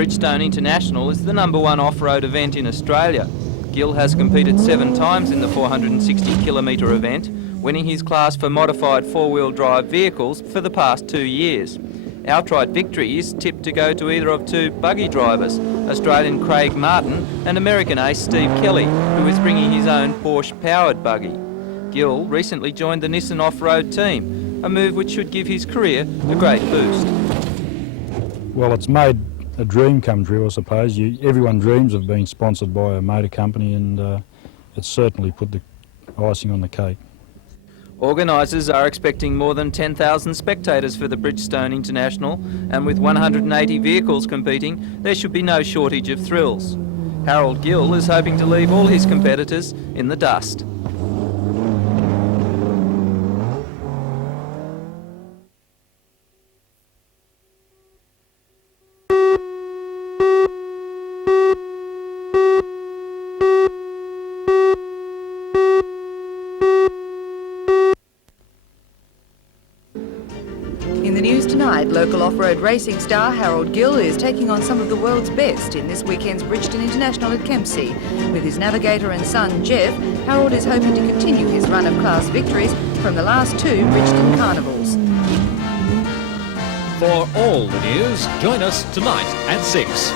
Bridgestone International is the #1 off-road event in Australia. Gill has competed 7 times in the 460-kilometre event, winning his class for modified four-wheel drive vehicles for the past 2 years. Outright victory is tipped to go to either of 2 buggy drivers, Australian Craig Martin and American ace Steve Kelly, who is bringing his own Porsche-powered buggy. Gill recently joined the Nissan off-road team, a move which should give his career a great boost. Well, it's made a dream come true, I suppose. Everyone dreams of being sponsored by a motor company, and it's certainly put the icing on the cake. Organisers are expecting more than 10,000 spectators for the Bridgestone International, and with 180 vehicles competing, there should be no shortage of thrills. Harold Gill is hoping to leave all his competitors in the dust. In the news tonight, local off-road racing star Harold Gill is taking on some of the world's best in this weekend's Bridgestone International at Kempsey. With his navigator and son Jeff, Harold is hoping to continue his run of class victories from the last 2 Bridgestone carnivals. For all the news, join us tonight at 6.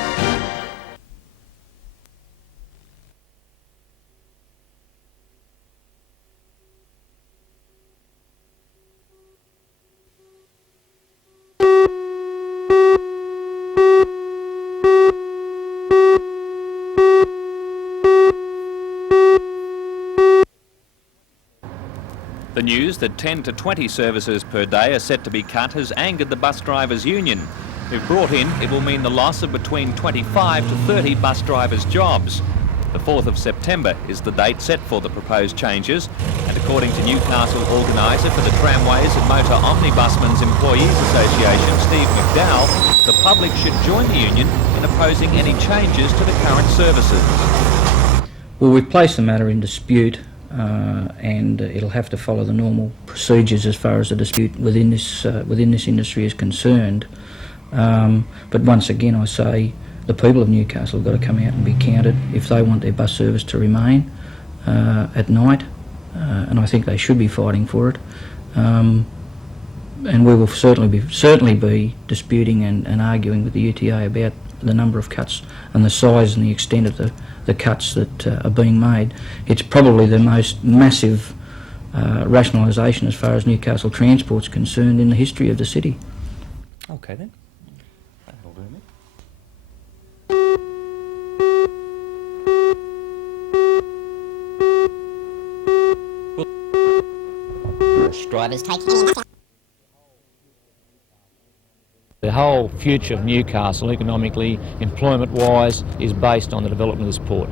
The news that 10 to 20 services per day are set to be cut has angered the bus drivers' union. If brought in, it will mean the loss of between 25 to 30 bus drivers' jobs. The 4th of September is the date set for the proposed changes, and according to Newcastle organiser for the Tramways and Motor Omnibusmen's Employees Association, Steve McDowell, the public should join the union in opposing any changes to the current services. Well, we've placed the matter in dispute. And it'll have to follow the normal procedures as far as the dispute within this industry is concerned. But once again, I say the people of Newcastle have got to come out and be counted if they want their bus service to remain at night, and I think they should be fighting for it. And we will certainly be disputing and arguing with the UTA about the number of cuts and the size and the extent of the cuts that are being made. It's probably the most massive rationalisation as far as Newcastle Transport's concerned in the history of the city. Okay then. That'll do me. Drivers taking The whole future of Newcastle, economically, employment-wise, is based on the development of this port.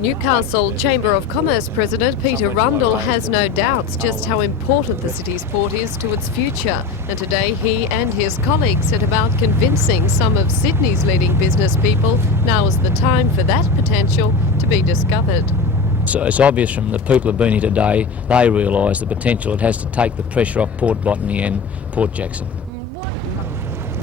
Newcastle Chamber of Commerce President Peter Rundle has no doubts just how important the city's port is to its future, and today he and his colleagues set about convincing some of Sydney's leading business people now is the time for that potential to be discovered. So it's obvious from the people who have been here today, they realise the potential it has to take the pressure off Port Botany and Port Jackson.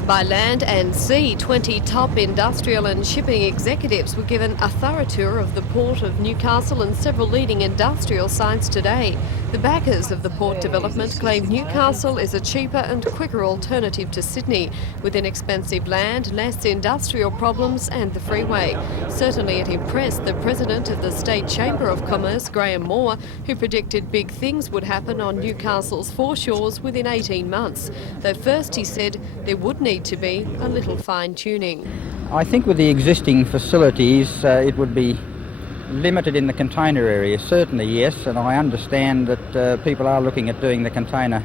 By land and sea, 20 top industrial and shipping executives were given a thorough tour of the Port of Newcastle and several leading industrial sites today. The backers of the port development claim Newcastle is a cheaper and quicker alternative to Sydney, with inexpensive land, less industrial problems and the freeway. Certainly it impressed the president of the State Chamber of Commerce, Graham Moore, who predicted big things would happen on Newcastle's foreshores within 18 months. Though first, he said, there would need to be a little fine-tuning. I think with the existing facilities it would be limited in the container area, certainly yes, and I understand that people are looking at doing the container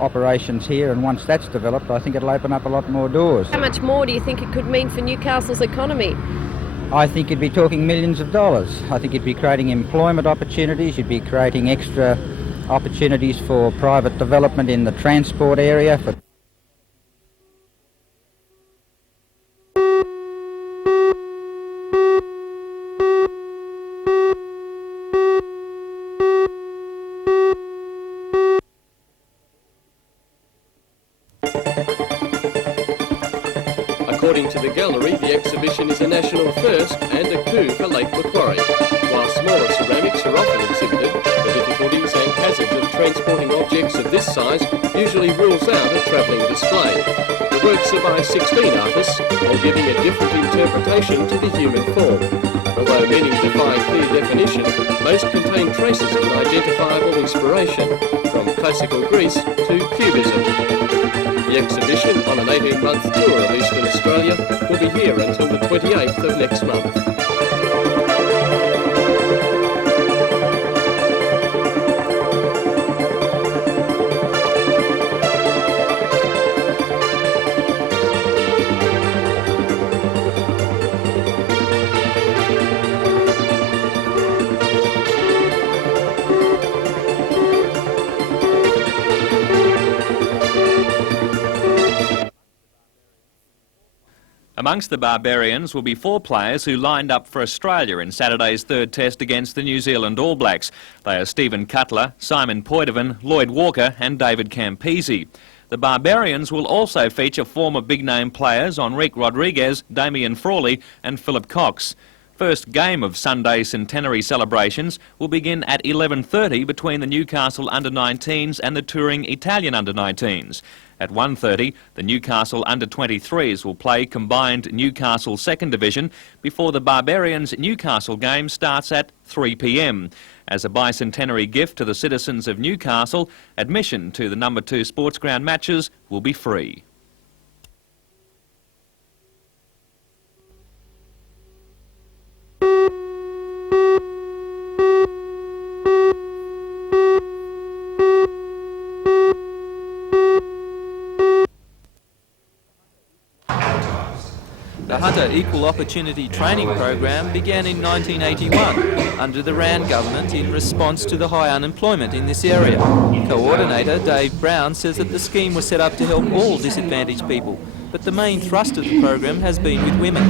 operations here, and once that's developed I think it'll open up a lot more doors. How much more do you think it could mean for Newcastle's economy? I think you'd be talking millions of dollars. I think you'd be creating employment opportunities, you'd be creating extra opportunities for private development in the transport area. According to the gallery, the exhibition is a national first and a coup for Lake Macquarie. While smaller ceramics are often exhibited, the difficulties and hazards of transporting objects of this size usually rules out a travelling display. The works are by 16 artists, all giving a different interpretation to the human form. Although many defy clear definition, most contain traces of identifiable inspiration, from classical Greece to Cubism. The exhibition, on an 18-month tour of Eastern Australia, will be here until the 28th of next month. Amongst the Barbarians will be 4 players who lined up for Australia in Saturday's third test against the New Zealand All Blacks. They are Stephen Cutler, Simon Poitevin, Lloyd Walker and David Campese. The Barbarians will also feature former big-name players Enrique Rodriguez, Damien Frawley and Philip Cox. First game of Sunday centenary celebrations will begin at 11:30 between the Newcastle under-19s and the touring Italian under-19s. At 1:30, the Newcastle under-23s will play combined Newcastle Second Division before the Barbarians Newcastle game starts at 3 p.m. As a bicentenary gift to the citizens of Newcastle, admission to the No. 2 sports ground matches will be free. The Hunter Equal Opportunity Training Program began in 1981 under the Rand government in response to the high unemployment in this area. Coordinator Dave Brown says that the scheme was set up to help all disadvantaged people, but the main thrust of the program has been with women.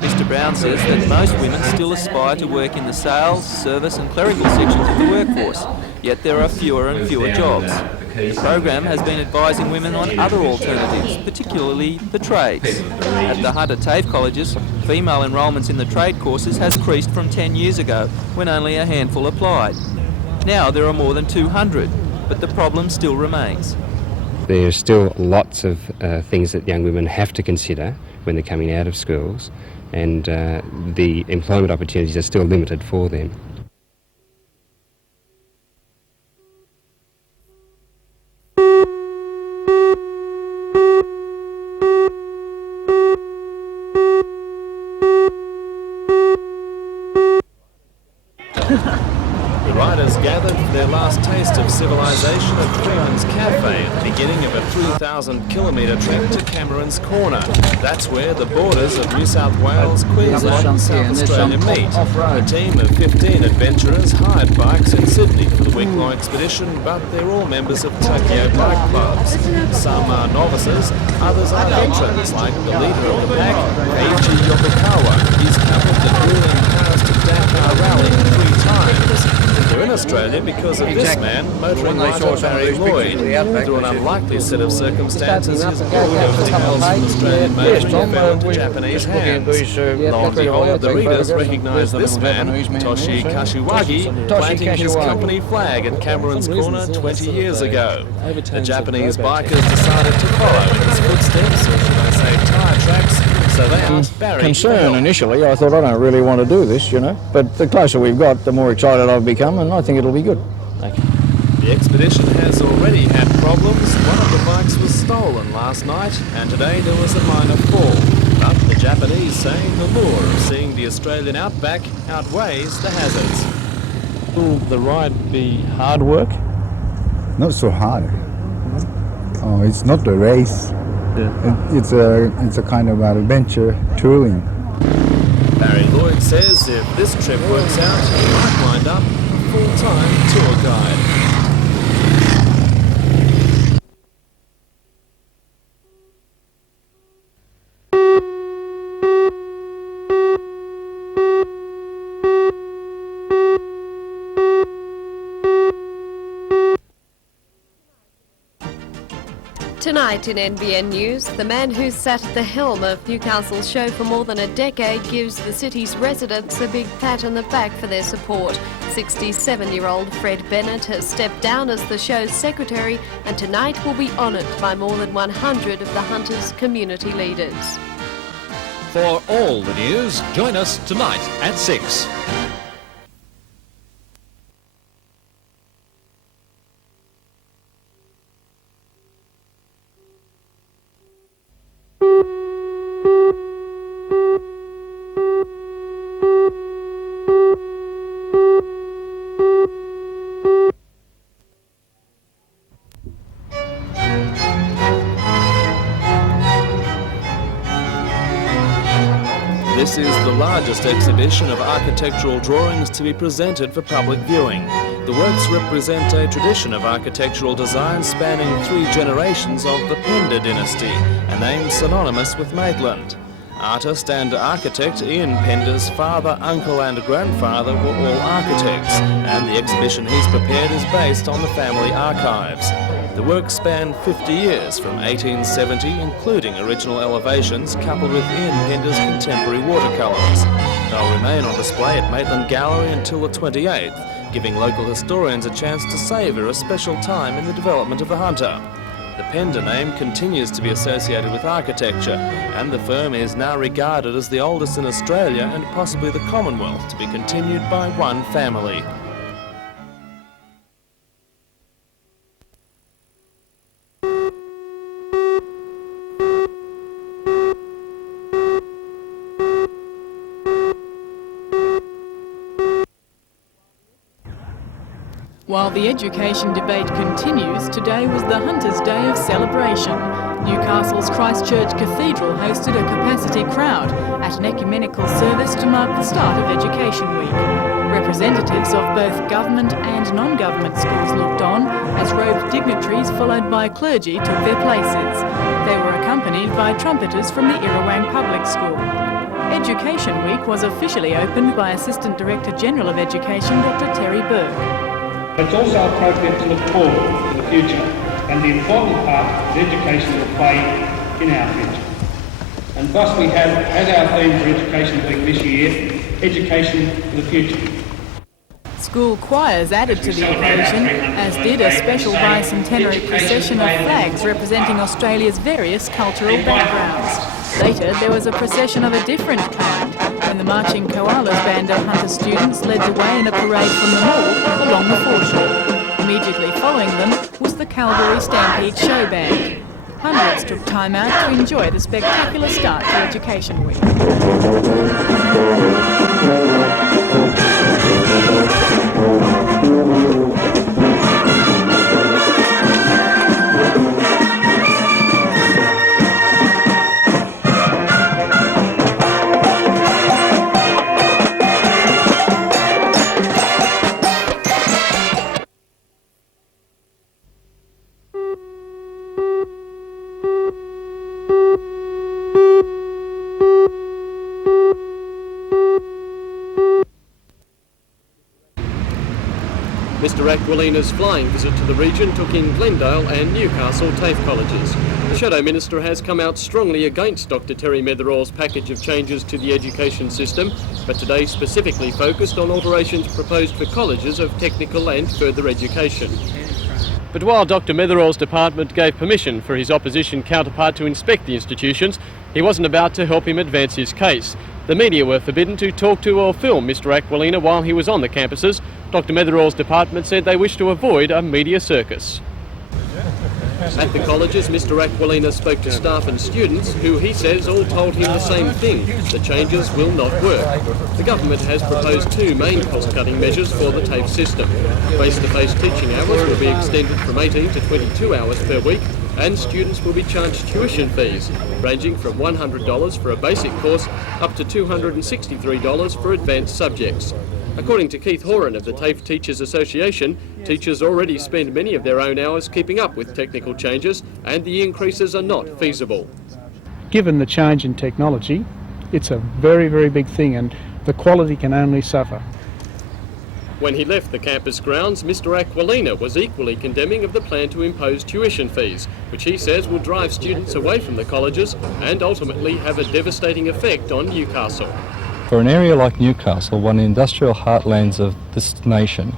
Mr Brown says that most women still aspire to work in the sales, service and clerical sections of the workforce, yet there are fewer and fewer jobs. The program has been advising women on other alternatives, particularly the trades. At the Hunter TAFE colleges, female enrolments in the trade courses has increased from 10 years ago, when only a handful applied. Now there are more than 200, but the problem still remains. There are still lots of things that young women have to consider when they're coming out of schools, and the employment opportunities are still limited for them. The riders gathered for their last taste of civilization at Freeman's Cafe at the beginning of a 3,000-kilometre trek to Cameron's Corner. That's where the borders of New South Wales, Queensland and South Australia meet. A team of 15 adventurers hired bikes in Sydney for the week-long expedition, but they're all members of Tokyo bike clubs. Some are novices, others are veterans, like the leader of the pack, Eiji Yokokawa. He's covered the grueling Paris to Dakar rally 3 times. They're in Australia because of this man, motoring writer Barry Lloyd. Through an unlikely set of circumstances, his book of the Australian motoring fell into Japanese hands. Lo and behold, the readers recognise this man, Toshi Kashiwagi, planting his company flag at Cameron's Corner 20 years ago. The Japanese bikers decided to follow in his footsteps, or should I say tyre tracks, so they asked Barry. Concern initially, I thought I don't really want to do this, you know, but the closer we've got, the more excited I've become, and I think it'll be good. The expedition has already had problems. One of the bikes was stolen last night, and today there was a minor fall. But the Japanese say the lure of seeing the Australian outback outweighs the hazards. Will the ride be hard work? Not so hard. Oh, it's not a race. Yeah. It's a kind of adventure touring. Barry Lloyd says if this trip works out, he might wind up a full-time tour guide. Tonight in NBN News, the man who sat at the helm of Newcastle's show for more than a decade gives the city's residents a big pat on the back for their support. 67-year-old Fred Bennett has stepped down as the show's secretary and tonight will be honoured by more than 100 of the Hunters' community leaders. For all the news, join us tonight at 6. This is the largest exhibition of architectural drawings to be presented for public viewing. The works represent a tradition of architectural design spanning 3 generations of the Pender dynasty, a name synonymous with Maitland. Artist and architect Ian Pender's father, uncle and grandfather were all architects, and the exhibition he's prepared is based on the family archives. The works span 50 years, from 1870, including original elevations coupled with Ian Pender's contemporary watercolours. They'll remain on display at Maitland Gallery until the 28th, giving local historians a chance to savour a special time in the development of the Hunter. The Pender name continues to be associated with architecture, and the firm is now regarded as the oldest in Australia and possibly the Commonwealth to be continued by one family. While the education debate continues, today was the Hunters' Day of celebration. Newcastle's Christchurch Cathedral hosted a capacity crowd at an ecumenical service to mark the start of Education Week. Representatives of both government and non-government schools looked on as robed dignitaries followed by clergy took their places. They were accompanied by trumpeters from the Irrawang Public School. Education Week was officially opened by Assistant Director General of Education Dr. Terry Burke. It's also appropriate to look forward to the future and the important part that education will play in our future. And thus we have, as our theme for Education Week this year, Education for the Future. School choirs added to the occasion, as did a special bicentenary procession of flags representing Australia's various cultural backgrounds. Later, there was a procession of a different kind, when the marching koalas band of Hunter students led the way in a parade from the mall along the foreshore. Immediately following them was the Calgary Stampede Show Band. Hundreds took time out to enjoy the spectacular start to Education Week. Mr Aquilina's flying visit to the region took in Glendale and Newcastle TAFE colleges. The Shadow Minister has come out strongly against Dr Terry Metherall's package of changes to the education system, but today specifically focused on alterations proposed for colleges of technical and further education. But while Dr Metherall's department gave permission for his opposition counterpart to inspect the institutions, he wasn't about to help him advance his case. The media were forbidden to talk to or film Mr Aquilina while he was on the campuses. Dr Metherall's department said they wished to avoid a media circus. At the colleges, Mr Aquilina spoke to staff and students who he says all told him the same thing: the changes will not work. The government has proposed 2 main cost-cutting measures for the TAFE system. Face-to-face teaching hours will be extended from 18 to 22 hours per week, and students will be charged tuition fees ranging from $100 for a basic course up to $263 for advanced subjects. According to Keith Horan of the TAFE Teachers Association, teachers already spend many of their own hours keeping up with technical changes, and the increases are not feasible. Given the change in technology, it's a very, very big thing, and the quality can only suffer. When he left the campus grounds, Mr Aquilina was equally condemning of the plan to impose tuition fees, which he says will drive students away from the colleges and ultimately have a devastating effect on Newcastle. For an area like Newcastle, one of the industrial heartlands of this nation,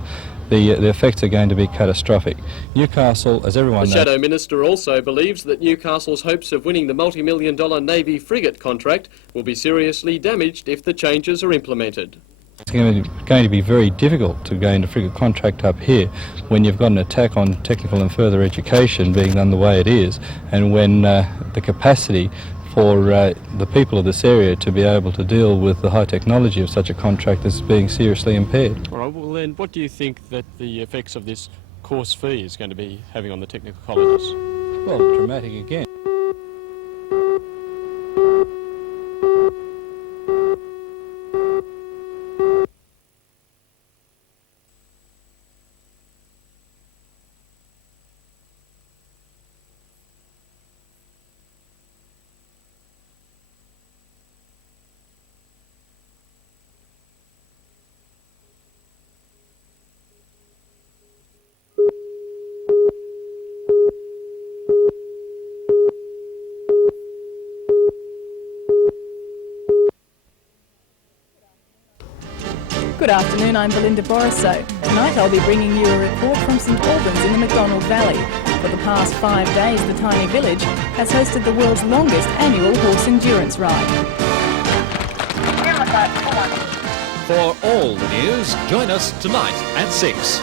the effects are going to be catastrophic. Newcastle, as everyone knows... The Shadow Minister also believes that Newcastle's hopes of winning the multi-million-dollar Navy frigate contract will be seriously damaged if the changes are implemented. It's going to be very difficult to gain a frigate contract up here when you've got an attack on technical and further education being done the way it is, and when the capacity for the people of this area to be able to deal with the high technology of such a contract is being seriously impaired. All right, well then, what do you think that the effects of this course fee is going to be having on the technical colleges? Well, dramatic again. Good afternoon, I'm Belinda Borissow. Tonight I'll be bringing you a report from St Albans in the Macdonald Valley. For the past 5 days, the tiny village has hosted the world's longest annual horse endurance ride. For all the news, join us tonight at 6.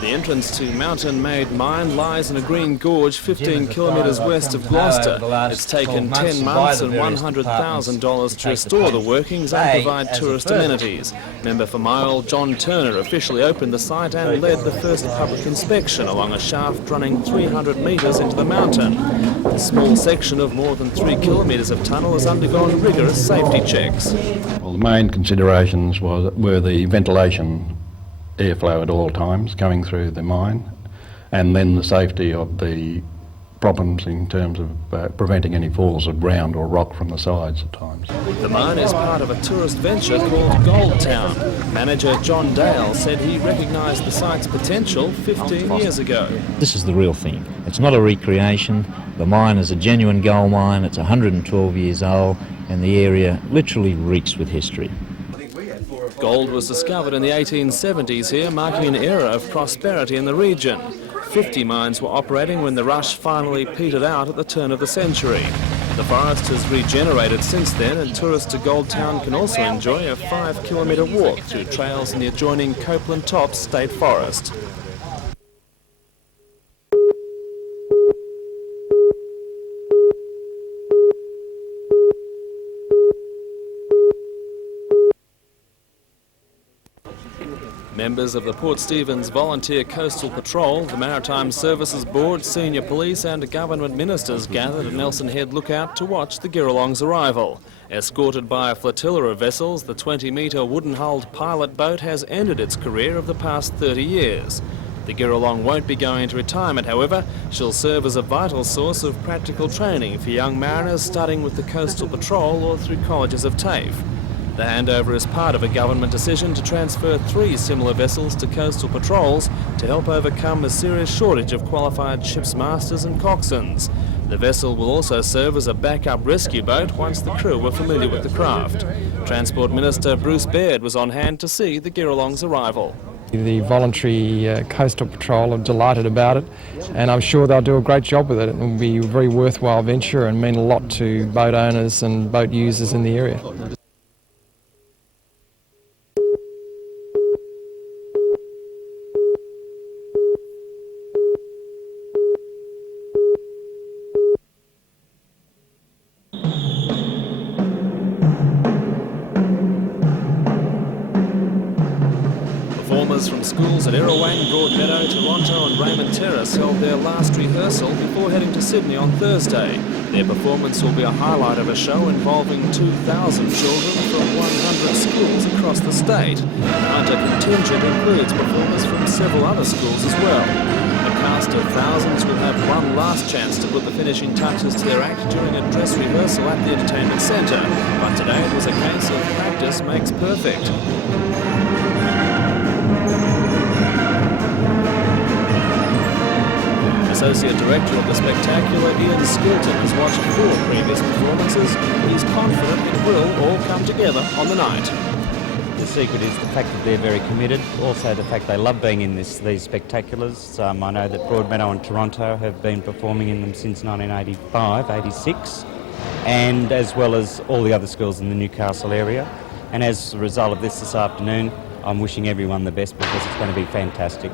The entrance to Mountain Maid Mine lies in a green gorge 15 kilometres west of Gloucester. It's taken 10 months and $100,000 to restore the workings and provide tourist amenities. Member for Myall John Turner officially opened the site and led the first public inspection along a shaft running 300 metres into the mountain. A small section of more than 3 kilometres of tunnel has undergone rigorous safety checks. Well, the main considerations were the ventilation airflow at all times going through the mine, and then the safety of the problems in terms of preventing any falls of ground or rock from the sides at times. The mine is part of a tourist venture called Gold Town. Manager John Dale said he recognised the site's potential 15 years ago. This is the real thing. It's not a recreation. The mine is a genuine gold mine. It's 112 years old, and the area literally reeks with history. Gold was discovered in the 1870s here, marking an era of prosperity in the region. 50 mines were operating when the rush finally petered out at the turn of the century. The forest has regenerated since then, and tourists to Gold Town can also enjoy a 5-kilometre walk through trails in the adjoining Copeland Tops State Forest. Members of the Port Stephens Volunteer Coastal Patrol, the Maritime Services Board, senior police and government ministers gathered at Nelson Head Lookout to watch the Girralong's arrival. Escorted by a flotilla of vessels, the 20-metre wooden-hulled pilot boat has ended its career of the past 30 years. The Girralong won't be going into retirement, however. She'll serve as a vital source of practical training for young mariners starting with the Coastal Patrol or through colleges of TAFE. The handover is part of a government decision to transfer 3 similar vessels to coastal patrols to help overcome a serious shortage of qualified ship's masters and coxswains. The vessel will also serve as a backup rescue boat once the crew are familiar with the craft. Transport Minister Bruce Baird was on hand to see the Girralong's arrival. The voluntary coastal patrol are delighted about it, and I'm sure they'll do a great job with it. It will be a very worthwhile venture and mean a lot to boat owners and boat users in the area. Performers from schools at Errowang, Broadmeadow, Toronto and Raymond Terrace held their last rehearsal before heading to Sydney on Thursday. Their performance will be a highlight of a show involving 2,000 children from 100 schools across the state. The Hunter contingent includes performers from several other schools as well. A cast of thousands will have one last chance to put the finishing touches to their act during a dress rehearsal at the entertainment centre, but today it was a case of practice makes perfect. Associate Director of the Spectacular, Ian Skilton, has watched 4 previous performances. He's confident it will all come together on the night. The secret is the fact that they're very committed, also the fact they love being in these spectaculars. I know that Broadmeadow and Toronto have been performing in them since 1985, 86, and as well as all the other schools in the Newcastle area. And as a result of this afternoon, I'm wishing everyone the best because it's going to be fantastic.